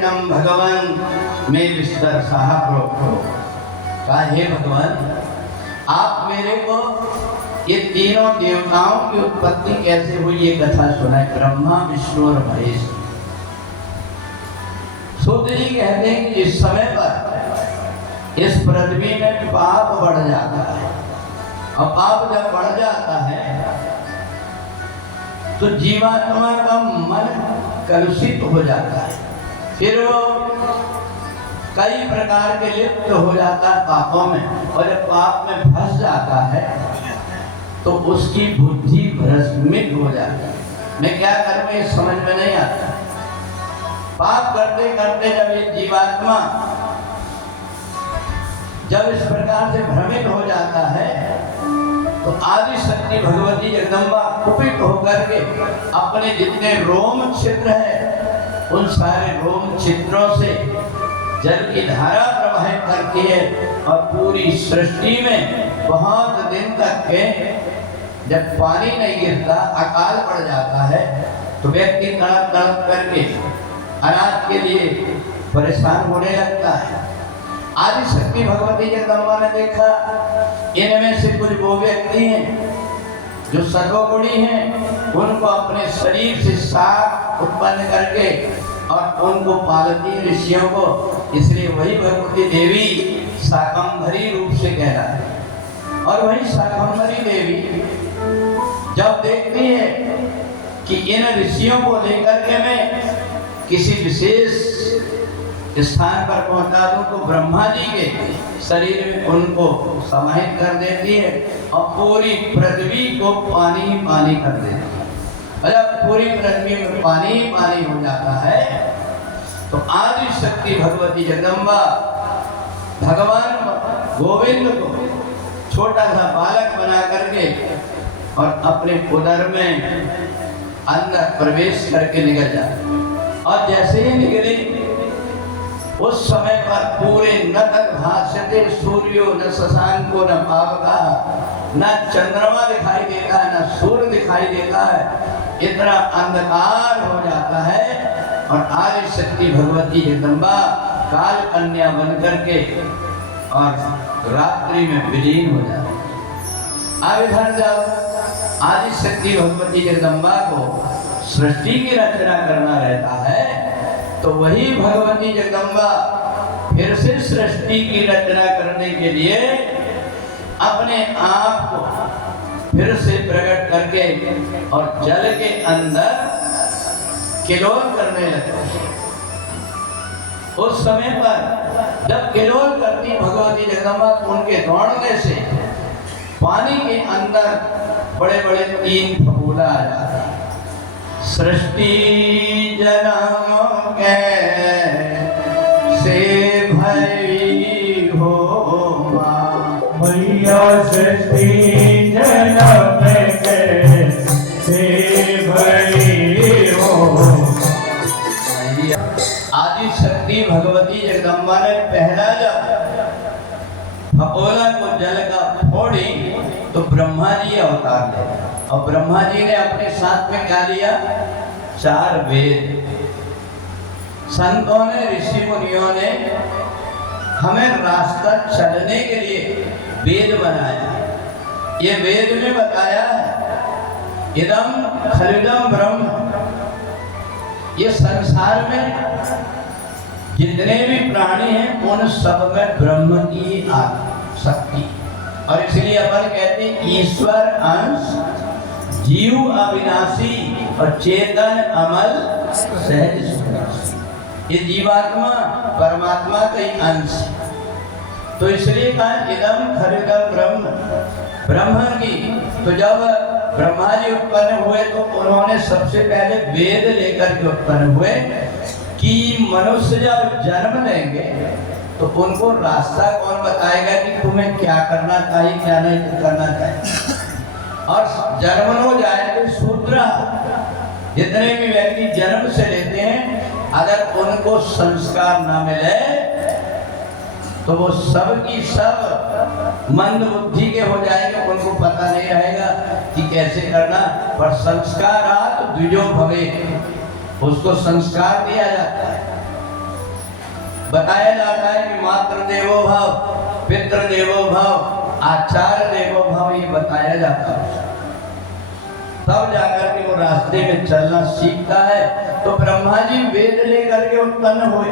वचनम भगवान में विस्तर साहब रोको। कहा हे भगवान, आप मेरे को ये तीनों देवताओं की उत्पत्ति कैसे हुई ये कथा सुनाए, ब्रह्मा विष्णु और महेश। सूत जी कहते हैं कि इस समय पर इस पृथ्वी में पाप बढ़ जाता है, और पाप जब बढ़ जाता है तो जीवात्मा का मन कलुषित हो जाता है, फिर वो कई प्रकार के लिप्त हो जाता है पापों में, और जब पाप में फंस जाता है तो उसकी बुद्धि भ्रष्ट हो जाती है। मैं क्या करूं ये समझ में नहीं आता। पाप करते करते जब ये जीवात्मा जब इस प्रकार से भ्रमित हो जाता है तो आदि शक्ति भगवती जगदम्बा कुपित होकर के अपने जितने रोम छिद्र है उन सारे रोम छिद्रों से जल की धारा प्रवाहित करती है, और पूरी सृष्टि में बहुत दिन तक के जब पानी नहीं गिरता, अकाल पड़ जाता है, तो व्यक्ति तड़प तड़प करके अनाज के लिए परेशान होने लगता है। आदि शक्ति भगवती जगदम्बा ने देखा इनमें से कुछ वो व्यक्ति हैं जो सर्वगुणी हैं, उनको अपने शरीर से साफ उत्पन्न करके और उनको पालती ऋषियों को, इसलिए वही भगवती देवी शाकंभरी रूप से कह रहा है। और वही शाकंभरी देवी जब देखती है कि इन ऋषियों को लेकर के मैं किसी विशेष स्थान पर पहुंचा दूं तो ब्रह्मा जी के शरीर में उनको समाहित कर देती है और पूरी पृथ्वी को पानी पानी कर देती है। जब पूरी पृथ्वी में पानी पानी हो जाता है तो आदि शक्ति भगवती जगदम्बा भगवान गोविंद को छोटा सा बालक बना करके और अपने उदर में अंदर प्रवेश करके निकल जाते, और जैसे ही निकली उस समय पर पूरे न तक भाष्यते सूर्यो न शशांको न पावका, न चंद्रमा दिखाई देता है न सूर्य दिखाई देता है, इतना अंधकार हो जाता है। और आदि शक्ति भगवती जगदम्बा काल कन्या बन करके और रात्रि में विलीन हो जाती है। अब इधर जब आदि शक्ति भगवती जगदम्बा को सृष्टि की रचना करना रहता है तो वही भगवती जगदम्बा फिर से सृष्टि की रचना करने के लिए अपने आप को फिर से प्रकट करके और जल के अंदर किलोल करने लगे। उस समय पर जब किलोल करती भगवती जगदम्बा तो उनके दौड़ने से पानी के अंदर बड़े बड़े 3 फफूंदा आ जाते। सृष्टि जन्म के से भई हो मां, मैया सृष्टि जन्म के से भई हो। आदि शक्ति भगवती जगदम्बा ने पहला जब फपोला को जल का फोड़ी तो ब्रह्मा जी अवतार ले, और ब्रह्मा जी ने अपने साथ में क्या लिया? 4 वेद। संतों ने ऋषि मुनियों ने हमें रास्ता चलने के लिए वेद बनाया। ये वेद में बताया इदम खलिदम ब्रह्म, ये संसार में जितने भी प्राणी हैं उन सब में ब्रह्म की शक्ति, और इसलिए अपन कहते हैं ईश्वर अंश, जीव अविनाशी और चेतन अमल सहज। ये जीवात्मा परमात्मा का ही अंश, तो इसलिए कहा इदम खलिदम ब्रह्म, ब्रह्म की। तो जब ब्रह्मा जी उत्पन्न हुए तो उन्होंने सबसे पहले वेद लेकर के उत्पन्न हुए कि मनुष्य जब जन्म लेंगे तो उनको रास्ता कौन बताएगा कि तुम्हें क्या करना चाहिए क्या नहीं करना चाहिए। और जन्म हो जाए तो शूद्र जितने भी व्यक्ति जन्म से लेते हैं अगर उनको संस्कार ना मिले तो वो सब की सब मंद बुद्धि के हो जाएंगे, उनको पता नहीं रहेगा कि कैसे करना। पर संस्कार तो द्विजो भवे, उसको संस्कार दिया जाता है। बताया जाता है कि मातृ देवो भव, पितृ देवो भव, आचार्य देवो भव, ये बताया जाता है। तब जाकर के वो रास्ते में चलना सीखता है। तो ब्रह्मा जी वेद लेकर के उत्पन्न हुए,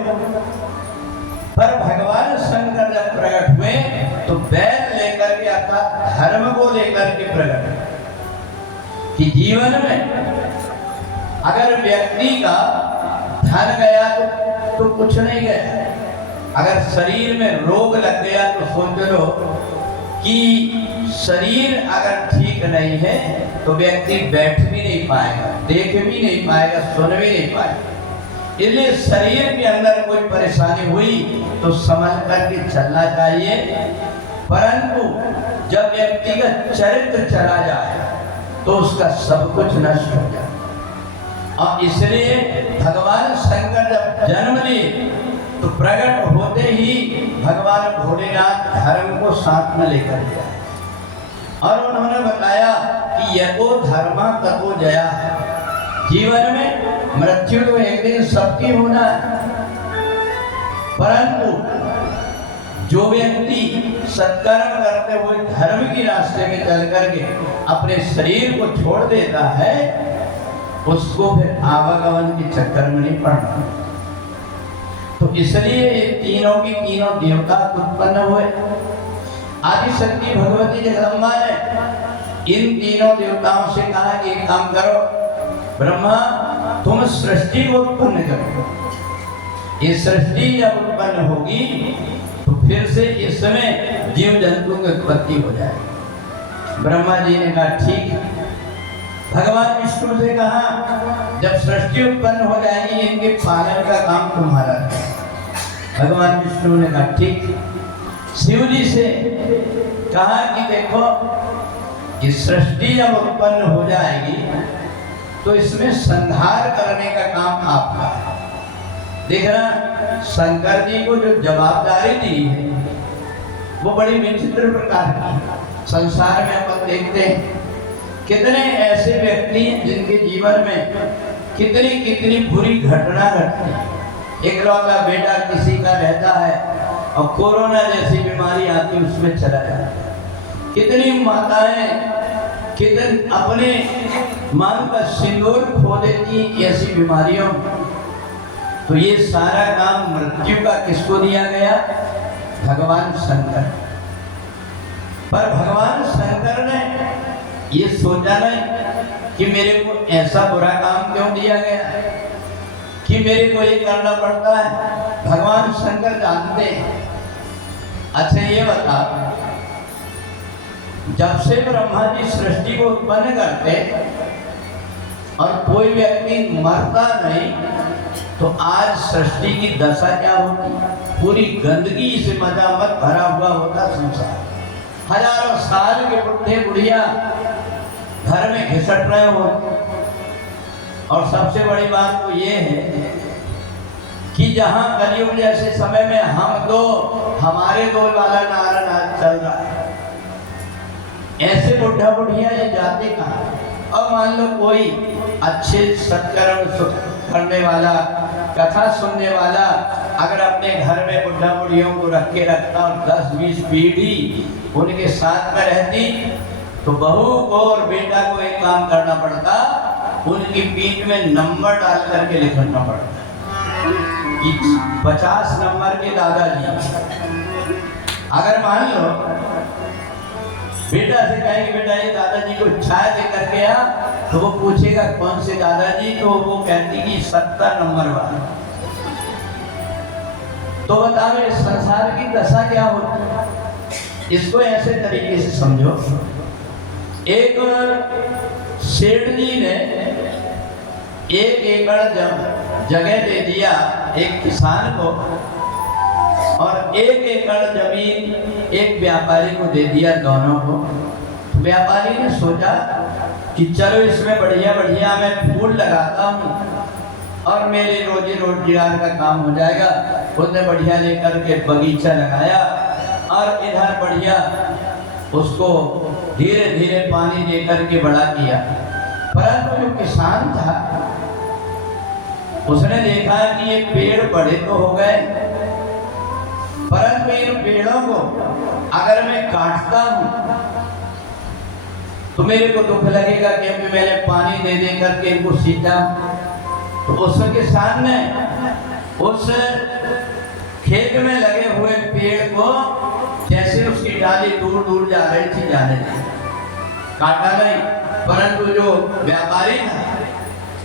पर भगवान शंकर जब प्रकट हुए तो वेद लेकर के अर्थात धर्म को लेकर के प्रकट कि जीवन में अगर व्यक्ति का धन गया तो कुछ नहीं गया, अगर शरीर में रोग लग गया तो सोच लो कि शरीर अगर ठीक नहीं है तो व्यक्ति बैठ भी नहीं पाएगा, देख भी नहीं पाएगा, सुन भी नहीं पाएगा। इसलिए शरीर के अंदर कोई परेशानी हुई तो संभल करके चलना चाहिए, परंतु जब व्यक्ति का चरित्र चला जाए तो उसका सब कुछ नष्ट हो जाए। और इसलिए भगवान शंकर जब जन्म लिए तो प्रकट होते ही भगवान भोलेनाथ धर्म को साथ में लेकर गया और उन्होंने बताया कि यतो धर्म ततो जया है। जीवन में मृत्यु तो एक दिन सबकी होना है, परंतु जो व्यक्ति सत्कर्म करते हुए धर्म की रास्ते में चल करके अपने शरीर को छोड़ देता है उसको फिर आवागमन के चक्कर में नहीं पड़ना। तो इसलिए तीनों की तीनों देवता उत्पन्न हुए। आदिशक्ति भगवती जगदम्बा ने इन तीनों देवताओं से कहा कि एक काम करो, ब्रह्मा तुम सृष्टि को उत्पन्न करो। ये सृष्टि जब उत्पन्न होगी तो फिर से इसमें जीव जंतु की उत्पत्ति हो जाएगी। ब्रह्मा जी ने कहा ठीक है। भगवान विष्णु से कहा जब सृष्टि उत्पन्न हो जाएगी इनके पालन का काम तुम्हारा है। भगवान विष्णु ने कहा ठीक। शिव जी से कहा कि देखो ये सृष्टि जब उत्पन्न हो जाएगी तो इसमें संहार करने का काम आपका है। देखना शंकर जी को जो जवाबदारी दी है वो बड़ी विचित्र प्रकार की। संसार में अपन देखते हैं कितने ऐसे व्यक्ति हैं जिनके जीवन में कितनी कितनी बुरी घटना घटती है। इकलौता बेटा किसी का रहता है और कोरोना जैसी बीमारी आती उसमें चला जाता है। कितनी माताएं कितने अपने मां का सिंदूर खो देती ऐसी बीमारियों में। तो ये सारा काम मृत्यु का किसको दिया गया? भगवान शंकर। पर भगवान शंकर ने ये सोचा नहीं कि मेरे को ऐसा बुरा काम क्यों दिया गया कि मेरे को ये करना पड़ता है। भगवान शंकर जानते हैं। अच्छा ये बता, जब से ब्रह्मा जी सृष्टि को उत्पन्न करते और कोई व्यक्ति मरता नहीं तो आज सृष्टि की दशा क्या होती? पूरी गंदगी से मजामत भरा हुआ होता संसार। हजारों साल के बुढ़े बुढ़िया घर में घिसट रहे हो। और सबसे बड़ी बात तो ये है कि जहां कलयुग जैसे समय में हम दो हमारे दो वाला नारा चल रहा है, ऐसे बुढ़ा बुढ़िया ये जाते कहाँ? और मान लो कोई अच्छे सत्कर्म करने वाला, कथा सुनने वाला अगर अपने घर में बुढ़ा बुढ़ियों को रख के रखता और 10-20 पीढ़ी उनके साथ में रहती तो बहू को और बेटा को एक काम करना पड़ता, उनकी पीठ में नंबर डाल करके लिखना पड़ता कि 50 नंबर के दादाजी। अगर मान लो बेटा से कहेंगे बेटा ये दादाजी को चाय दे करके आ, तो वो पूछेगा कौन से दादाजी, तो वो कहती कि 70 नंबर वाला। तो बताओ इस संसार की दशा क्या होती है? इसको ऐसे तरीके से समझो। एक सेठ जी ने 1 एकड़ जगह दे दिया एक किसान को और 1 एकड़ जमीन एक व्यापारी को दे दिया, दोनों को। व्यापारी ने सोचा कि चलो इसमें बढ़िया बढ़िया मैं फूल लगाता हूँ और मेरे रोजी रोजगार का काम हो जाएगा। उसने बढ़िया लेकर के बगीचा लगाया और इधर बढ़िया उसको धीरे धीरे पानी देकर के बड़ा किया। परंतु जो किसान था उसने देखा कि ये पेड़ बड़े तो हो गए परंतु इन पेड़ों को अगर मैं काटता हूं तो मेरे को दुख लगेगा कि अभी मैंने पानी दे दे करके इनको सींचा। तो उसके सामने उस खेत में लगे हुए पेड़ को जैसे उसकी डाली दूर दूर जा रही थी, जाने दी, काटा नहीं। परंतु जो व्यापारी था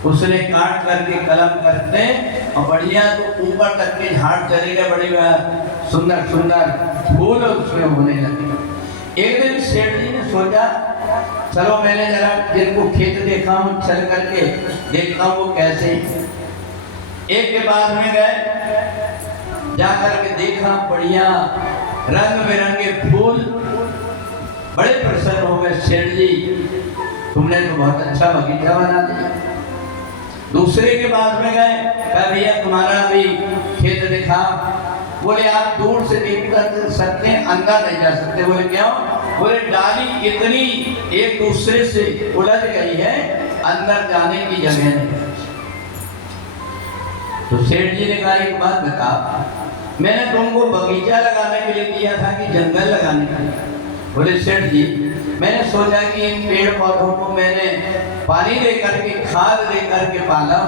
उसने काट करके कलम करते और बढ़िया तो ऊपर तक के झाड़ चले गए, बड़े सुंदर सुंदर फूल उसमें होने लगे। एक दिन सेठ जी ने सोचा चलो मैंने जरा जिनको खेत देखा हूँ चल करके देखता हूँ वो कैसे। एक के बाद में गए, जा करके देखा बढ़िया रंग बिरंगे फूल, बड़े प्रसन्न हो गए। सेठ जी तुमने तो बहुत अच्छा बगीचा बना दिया। दूसरे के बाद में गए, कहा भैया तुम्हारा भी खेत देखा। बोले आप दूर से देख कर सकते हैं, अंदर नहीं जा सकते। बोले क्यों? बोले डाली इतनी एक दूसरे से उलझ गई है, अंदर जाने की जगह नहीं। तो सेठ जी ने कहा एक बात बता, मैंने तुमको बगीचा लगाने के लिए दिया था कि जंगल लगाने के लिए? बोले सेठ जी मैंने सोचा कि इन पेड़ पौधों को मैंने पानी दे करके खाद दे करके पाला,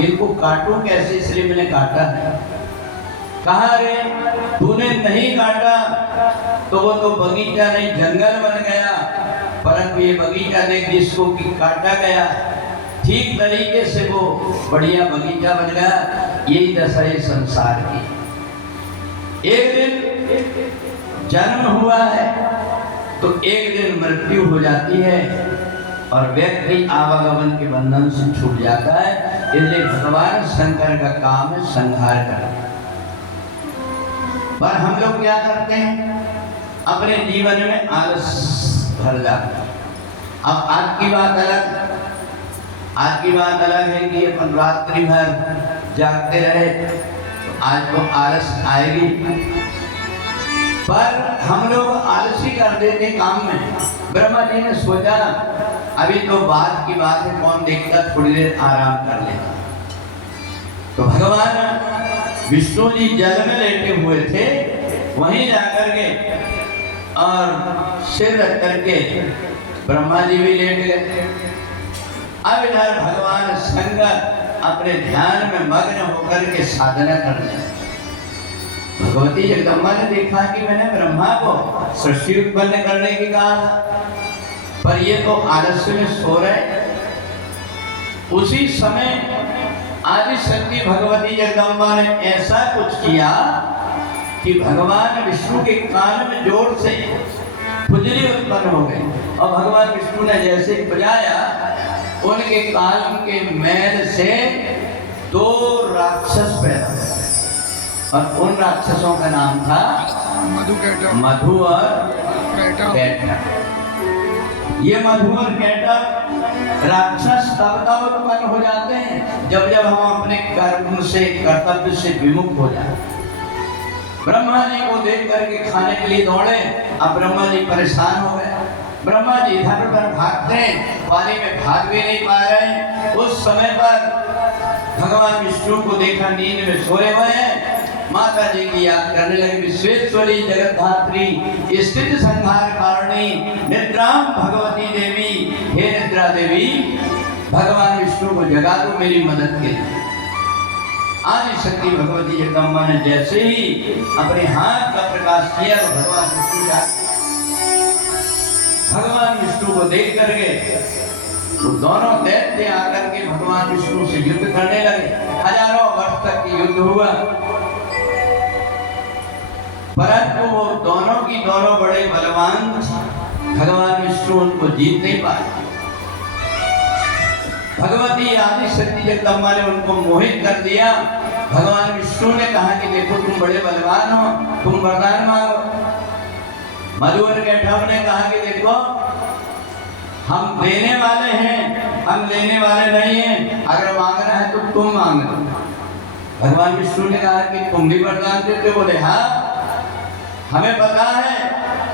इनको काटूं कैसे, इसलिए मैंने काटा नहीं। कहा रे तूने नहीं काटा तो वो तो बगीचा नहीं जंगल बन गया, परंतु ये बगीचा नहीं जिसको कि काटा गया ठीक तरीके से वो बढ़िया बगीचा बन गया। यही दशा है संसार की। एक दिन जन्म हुआ है तो एक दिन मृत्यु हो जाती है और व्यक्ति आवागमन के बंधन से छूट जाता है। इसलिए भगवान शंकर का काम है संहार करना। पर हम लोग क्या करते हैं, अपने जीवन में आलस भर जाते हैं। अब आज की बात अलग है कि अपन रात्रि भर जागते रहे तो आज तो आलस आएगी। पर हम लोग आलसी कर देते काम में। ब्रह्मा जी ने सोचा अभी तो बाद की बात है, कौन देखता, थोड़ी देर आराम कर लेता। तो भगवान विष्णु जी जल में लेटे हुए थे, वहीं जाकर के और सिर रख करके ब्रह्मा जी भी लेट गए। अब इधर भगवान शंकर अपने ध्यान में मग्न होकर के साधना कर रहे हैं। भगवती जगदम्बा ने देखा कि मैंने ब्रह्मा को सृष्टि उत्पन्न करने की कहा, पर ये तो आलस्य में सो रहे। उसी समय आदि शक्ति भगवती जगदम्बा ने ऐसा कुछ किया कि भगवान विष्णु के कान में जोर से खुजली उत्पन्न हो गई और भगवान विष्णु ने जैसे बजाया उनके कान के मैल से 2 राक्षस पैदा हुए और उन राक्षसों का नाम था मधु और कैटभ। ये मधु और कैटभ राक्षस तब उत्पन्न हो जाते हैं जब जब हम अपने कर्म से कर्तव्य से विमुख हो जाते। ब्रह्मा जी को देख करके खाने के लिए दौड़े। अब ब्रह्मा जी परेशान हो गए। ब्रह्मा जी इधर उधर भागते हैं, पानी में भाग भी नहीं पा रहे। उस समय पर भगवान विष्णु को देखा नींद में सोए हुए हैं। माता जी की याद करने लगे, विश्वेश्वरी जगद्धात्री स्थिति संहार कारिणी निद्राम भगवती देवी, हे निद्रा देवी भगवान विष्णु को जगा दो मेरी मदद के लिए। आदि शक्ति भगवती जगदम्बा ने जैसे ही अपने हाथ का प्रकाश किया तो भगवान विष्णु को देख करके तो दोनों दैत्य आकर के भगवान विष्णु से युद्ध करने लगे। हजारों वर्ष तक युद्ध हुआ, परंतु वो दोनों की दोनों बड़े बलवान, भगवान विष्णु उनको जीत नहीं पाए। भगवती आदि शक्ति जगदम्बा ने उनको मोहित कर दिया। भगवान विष्णु ने कहा कि देखो तुम बड़े बलवान हो, तुम वरदान मांगो। मधु और कैटभ ने कहा कि देखो हम देने वाले हैं, हम लेने वाले नहीं हैं, अगर मांगना है तो तुम मांगो। भगवान विष्णु ने कहा कि तुम भी वरदान देते? बोले हाँ, हमें पता है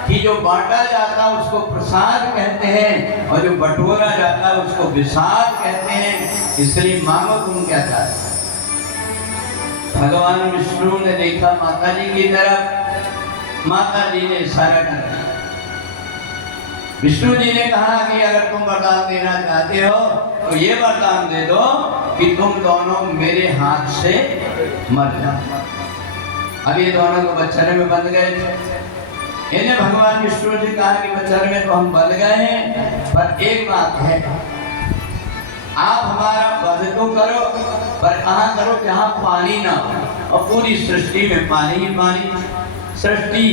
कि जो बांटा जाता है उसको प्रसाद कहते हैं और जो बटोरा जाता है उसको विषाद कहते हैं, इसलिए मांगो तुम क्या चाहते। भगवान विष्णु ने देखा माता जी की तरफ माता जी ने इशारा कर दिया। विष्णु जी ने कहा कि अगर तुम वरदान देना चाहते हो तो ये वरदान दे दो कि तुम दोनों मेरे हाथ से मर जाओ। अब ये दोनों तो बच्चने में बंद गए थे। इन्हें भगवान विष्णु जी कहा कि बच्चने में तो हम बंद गए हैं, पर एक बात है, आप हमारा वध तो करो, पर कहाँ करो जहाँ पानी ना हो, और पूरी सृष्टि में पानी ही पानी। सृष्टि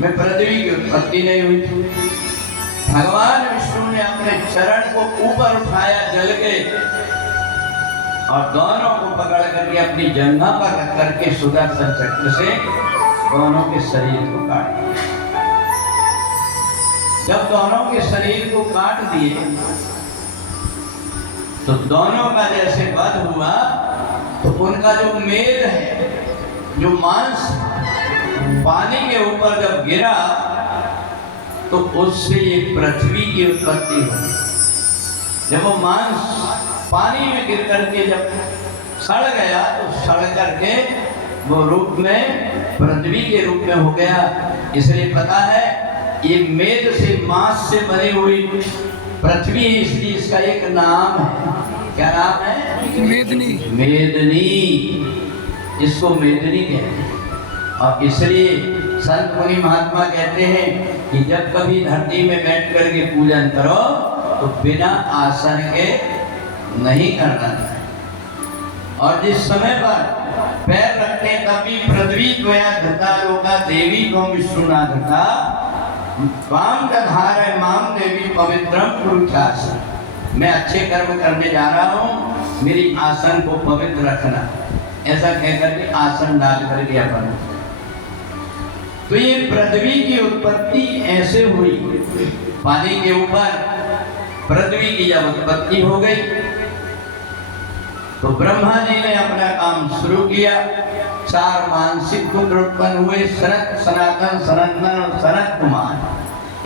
में पृथ्वी की उत्पत्ति नहीं हुई थी। भगवान विष्णु ने अपने चरण को ऊपर उठाया जल के, और दोनों को पकड़ करके अपनी जंघा पर रख करके सुदर्शन चक्र से दोनों के शरीर को काट दिया। जब दोनों के शरीर को काट दिए तो दोनों का जैसे वध हुआ तो उनका जो मेद है, जो मांस पानी के ऊपर जब गिरा तो उससे एक पृथ्वी की उत्पत्ति हुई। जब वो मांस पानी में गिर करके जब सड़ गया तो सड़ करके वो रूप में पृथ्वी के रूप में हो गया। इसलिए पता है ये मेद से मांस से बनी हुई पृथ्वी, इसलिए इसका एक नाम है। क्या नाम है? मेदनी। मेदनी, इसको मेदनी कहते हैं। और इसलिए संत मुनि महात्मा कहते हैं कि जब कभी धरती में बैठ करके पूजन करो तो बिना आसन के नहीं करना चाहिए। और जिस समय पर पैर रखते तभी पृथ्वी त्वया धृता लोका देवी त्वं विष्णुनाधृता त्वां दधारय मां देवी पवित्रं कुरुचासन। मैं अच्छे कर्म करने जा रहा हूँ, मेरी आसन को पवित्र रखना, ऐसा कहकर के आसन डाल करके अपन। तो ये पृथ्वी की उत्पत्ति ऐसे हुई। पानी के ऊपर पृथ्वी की जब उत्पत्ति हो गई तो ब्रह्मा जी ने अपना काम शुरू किया। 4 मानसिक पुत्र उत्पन्न हुए, सनत, सनातन, सनंदन और सनत कुमार।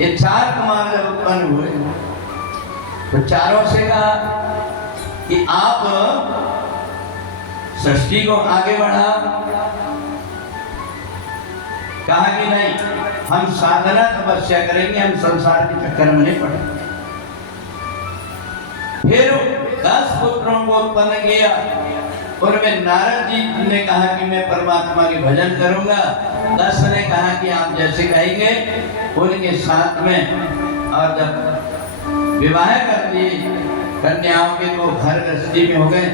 ये 4 कुमार जब उत्पन्न हुए तो चारों से कहा कि आप सृष्टि को आगे बढ़ा। कहा कि नहीं, हम साधना तपस्या करेंगे, हम संसार के चक्कर में नहीं पड़ेंगे। फिर 10 पुत्रों को उत्पन्न किया। उनमें नारद जी ने कहा कि मैं परमात्मा के भजन करूंगा। 10 ने कहा कि आप जैसे कहेंगे उनके साथ में। और जब विवाह कर दिए कन्याओं के, तो घर गृहस्थी में हो गए।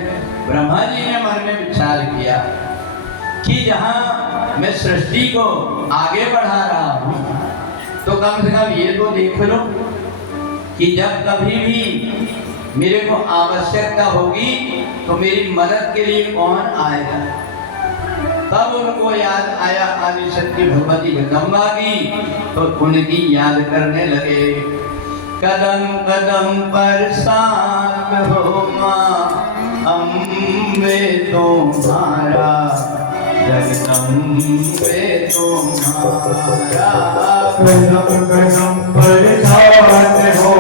ब्रह्मा जी ने मन में विचार किया कि जहां मैं सृष्टि को आगे बढ़ा रहा हूं तो कम से कम ये तो देख लो कि जब कभी भी मेरे को आवश्यकता होगी तो मेरी मदद के लिए कौन आएगा। तब उनको याद आया आदि शक्ति भगवती जगदम्बा की, तो उनकी याद करने लगे। कदम कदम पर साथ हो मां अम्बे तुम्हारा, जगदम्बे तुम्हारा, कदम कदम पर साथ हो।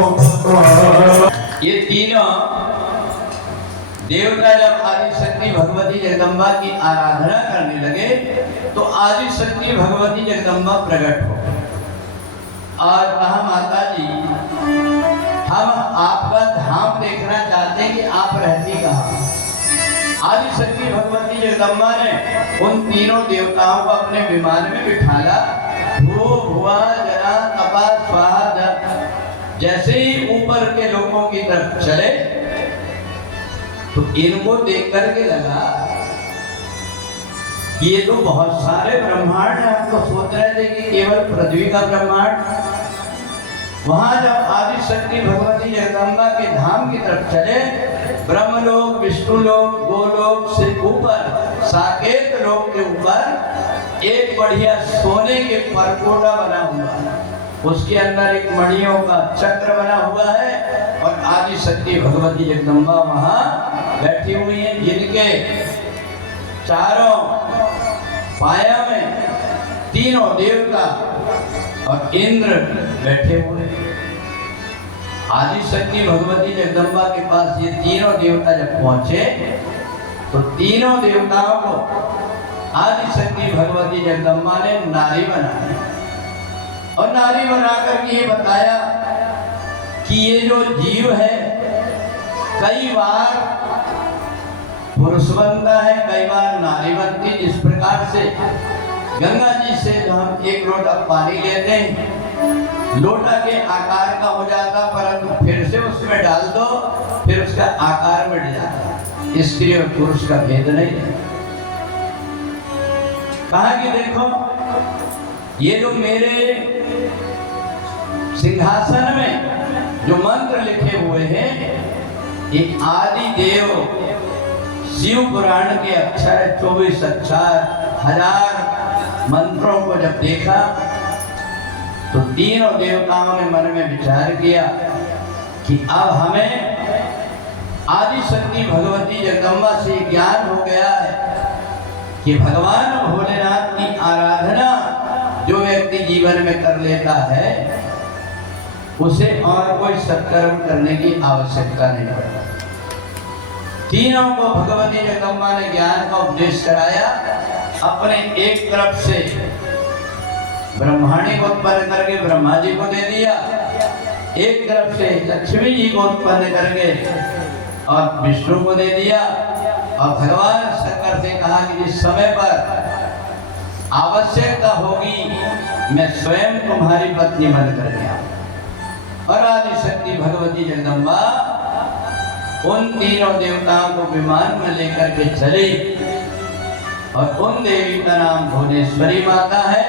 ये तीनों देवता जब आदि शक्ति भगवती जगदम्बा की आराधना करने लगे तो आदि शक्ति भगवती जगदम्बा प्रकट हो और कहा, माता जी हम आपका धाम देखना चाहते हैं कि आप रहती कहाँ। आदि शक्ति भगवती जगदम्बा ने उन तीनों देवताओं को अपने विमान में बिठाला। भू भुआ जना तपा स्वाहा। जैसे ही ऊपर के लोगों की तरफ चले तो इनको देख करके लगा कि ये तो बहुत सारे ब्रह्मांड हैं। हम तो सोच रहे थे कि केवल पृथ्वी का ब्रह्मांड। वहां जब आदि शक्ति भगवती जगदम्बा के धाम की तरफ चले, ब्रह्मलोक, विष्णुलोक, गोलोक से ऊपर साकेत लोक के ऊपर एक बढ़िया सोने के परकोटा बना हुआ है। उसके अंदर एक मणियों का चक्र बना हुआ है और आदि शक्ति भगवती जगदम्बा वहां बैठी हुई है, जिनके चारों पाया में तीनों देवता और इंद्र बैठे हुए। आदि शक्ति भगवती जगदम्बा के पास ये तीनों देवता जब पहुंचे तो तीनों देवताओं को आदि शक्ति भगवती जगदम्बा ने नारी बनाया। और नारी बनाकर के ये बताया कि ये जो जीव है कई बार पुरुष बनता है, कई बार नारी बनती। जिस प्रकार से गंगा जी से जो हम एक लोटा पानी लेते हैं, लोटा के आकार का हो जाता, परंतु फिर से उसमें डाल दो फिर उसका आकार मिट जाता। स्त्री और पुरुष का भेद नहीं है। कहा कि देखो ये जो मेरे सिंहासन में जो मंत्र लिखे हुए हैं, ये आदि देव शिव पुराण के अक्षर 24 अक्षर 1000 मंत्रों को जब देखा तो तीनों देवताओं ने मन में विचार किया कि अब हमें आदि शक्ति भगवती जगदम्बा से ज्ञान हो गया है कि भगवान भोलेनाथ की आराधना जो व्यक्ति जीवन में कर लेता है उसे और कोई सत्कर्म करने की आवश्यकता नहीं पड़ती। तीनों को भगवती जगदम्बा ने ज्ञान का उपदेश कराया। अपने एक तरफ से ब्रह्मांड को उत्पन्न करके ब्रह्मा जी को दे दिया, एक तरफ से लक्ष्मी जी को उत्पन्न करके और विष्णु को दे दिया, और भगवान शंकर से कहा कि जिस समय पर आवश्यकता होगी मैं स्वयं तुम्हारी पत्नी बनकर गया। और आदि शक्ति भगवती जगदम्बा उन तीनों देवताओं को विमान में लेकर के चली, और उन देवी का नाम भुवनेश्वरी माता है,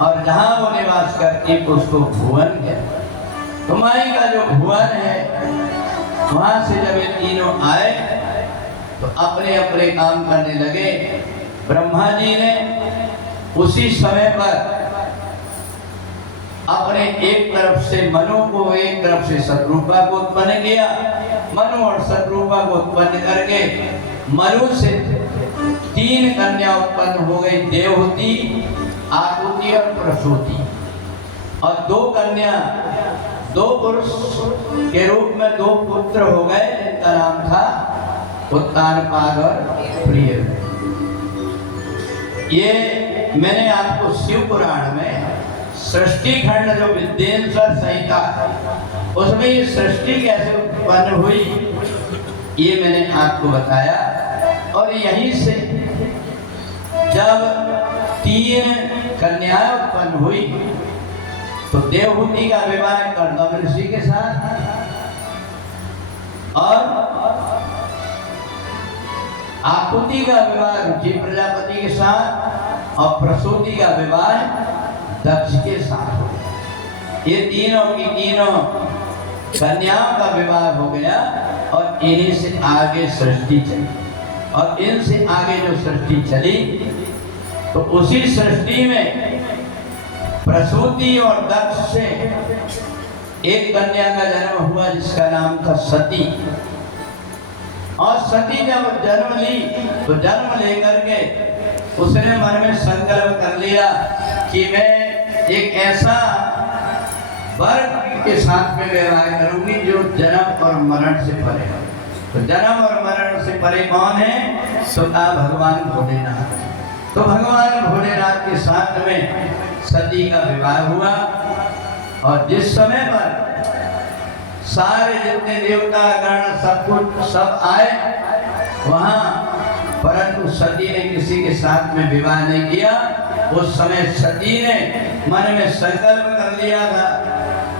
और जहां वो निवास करती उसको भुवन है। तो माई का जो भुवन है वहां से जब ये तीनों आए तो अपने अपने काम करने लगे। ब्रह्मा जी ने उसी समय पर अपने एक तरफ से मनु को, एक तरफ से शत्रुपा को उत्पन्न किया। मनु और शत्रुपा को उत्पन्न करके मनु से 3 कन्या उत्पन्न हो गई, देवहूति, आकुति और प्रसूति। और 2 कन्या 2 पुरुष के रूप में 2 पुत्र हो गए जिनका नाम था उत्तानपाद और प्रिय। ये मैंने आपको शिव पुराण में सृष्टि खंड जो विद्येश्वर संहिता उसमें ये सृष्टि कैसे उत्पन्न हुई ये मैंने आपको बताया। और यहीं से जब 3 कन्याएं उत्पन्न हुई तो देवहूति का विवाह कर्दम ऋषि के साथ, और आकुति का विवाह रुचि प्रजापति के साथ, और प्रसूति का विवाह दक्ष के साथ हो गया। ये तीनों की तीनों कन्याओं का विवाह हो गया, और इन्हीं से आगे सृष्टि चली। और इनसे आगे जो सृष्टि चली तो उसी सृष्टि में प्रसूति और दक्ष से एक कन्या का जन्म हुआ जिसका नाम था सती। और सती जब जन्म ली तो जन्म लेकर के उसने मन में संकल्प कर लिया कि मैं एक ऐसा वर के साथ में विवाह करूंगी जो जन्म और मरण से परे हो। तो जन्म और मरण से परे कौन है? स्वतः भगवान भोलेनाथ। तो भगवान भोलेनाथ के साथ में सती का विवाह हुआ। और जिस समय पर सारे जितने देवता गण सब कुछ सब आए वहां, परंतु सती ने किसी के साथ में विवाह नहीं किया। उस समय सती ने मन में संकल्प कर लिया था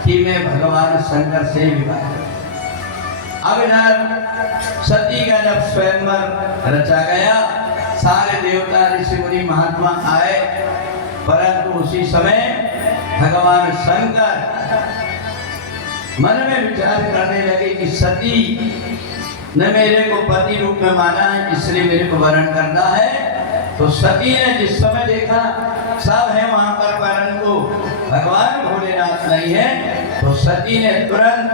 कि मैं भगवान शंकर से विवाह करूं। अब इधर सती का जब स्वयंवर रचा गया, सारे देवता ऋषि मुनि महात्मा आए, परंतु उसी समय भगवान शंकर मन में विचार करने लगे कि सती ने मेरे को पति रूप में माना है, इसलिए मेरे को वरण करना है। तो सती ने जिस समय देखा सब है वहां पर, परंतु भगवान भोलेनाथ नहीं है, तो सती ने तुरंत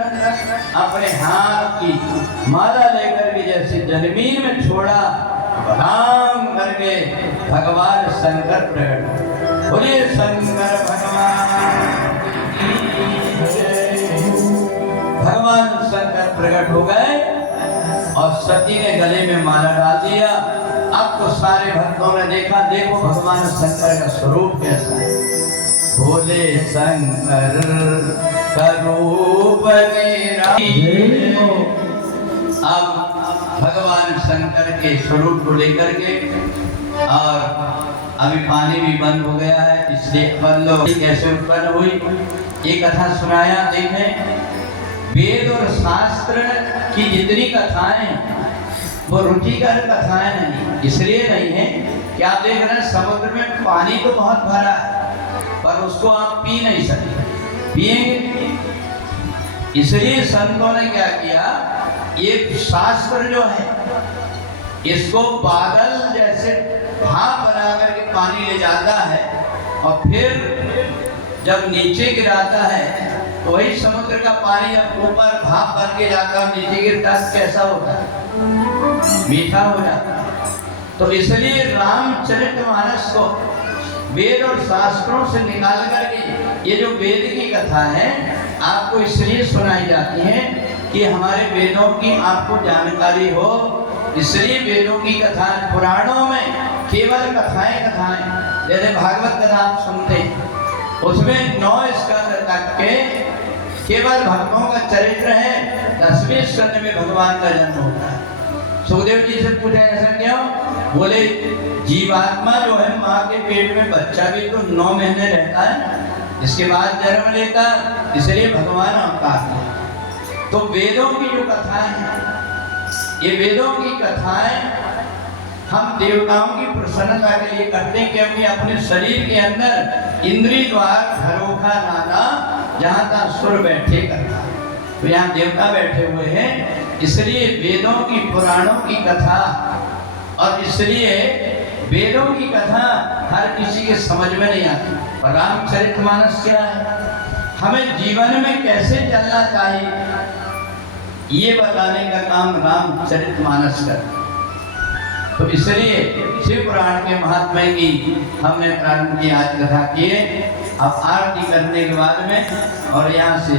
अपने हाथ की माला लेकर के जैसे जमीन में छोड़ा, राम करके भगवान शंकर प्रकट। बोलिए शंकर भगवान। भगवान शंकर प्रकट हो गए और सती ने गले में माला डाल दिया। अब तो सारे भक्तों ने देखा, देखो भगवान शंकर का स्वरूप कैसा है। भोले शंकर करूप अब भगवान शंकर के स्वरूप को लेकर के, और अभी पानी भी बंद हो गया है, इसलिए अपन लोग कैसे उत्पन्न हुई ये कथा सुनाया। देखें, वेद और शास्त्र की जितनी कथाएं वो रुचिकर कथाएं नहीं, इसलिए नहीं है कि आप देख रहे हैं समुद्र में पानी तो बहुत भरा है पर उसको आप पी नहीं सकते, पिएंगे। इसलिए संतों ने क्या किया, ये शास्त्र जो है इसको बादल जैसे भाप बना करके पानी ले जाता है और फिर जब नीचे गिराता है तो वही समुद्र का पानी जब ऊपर भाप बन के जाता है नीचे गिरता है कैसा होता है, मीठा हो जाता है। तो इसलिए रामचरितमानस को वेद और शास्त्रों से निकाल करके ये जो वेद की कथा है आपको इसलिए सुनाई जाती है कि हमारे वेदों की आपको जानकारी हो, इसलिए वेदों की कथा। पुराणों में केवल कथाएं, जैसे भागवत कथा आप सुनते हैं उसमें 9 स्कंद तक के केवल भक्तों का चरित्र है, 10वें स्कंद में भगवान का जन्म होता है। सुखदेव जी से पूछा ऐसा क्यों, बोले जीवात्मा जो है माँ के पेट में बच्चा भी तो 9 महीने रहता है, इसके बाद जन्म लेता, इसलिए भगवान अवतार है। तो वेदों की जो कथाएं हैं, ये वेदों की कथाएं हम देवताओं की प्रसन्नता के लिए करते हैं, क्योंकि अपने शरीर के अंदर इंद्रिय द्वार झरोखा नाना जहाँ तक सुर बैठे करता, तो यहाँ देवता बैठे हुए हैं, इसलिए वेदों की पुराणों की कथा। और इसलिए वेदों की कथा हर किसी के समझ में नहीं आती। और रामचरितमानस क्या है, हमें जीवन में कैसे चलना चाहिए ये बताने का काम रामचरितमानस करता। तो इसलिए शिव पुराण के महात्म्य की हमने प्रारंभ की आज कथा किए। अब आरती करने के बाद में और यहाँ से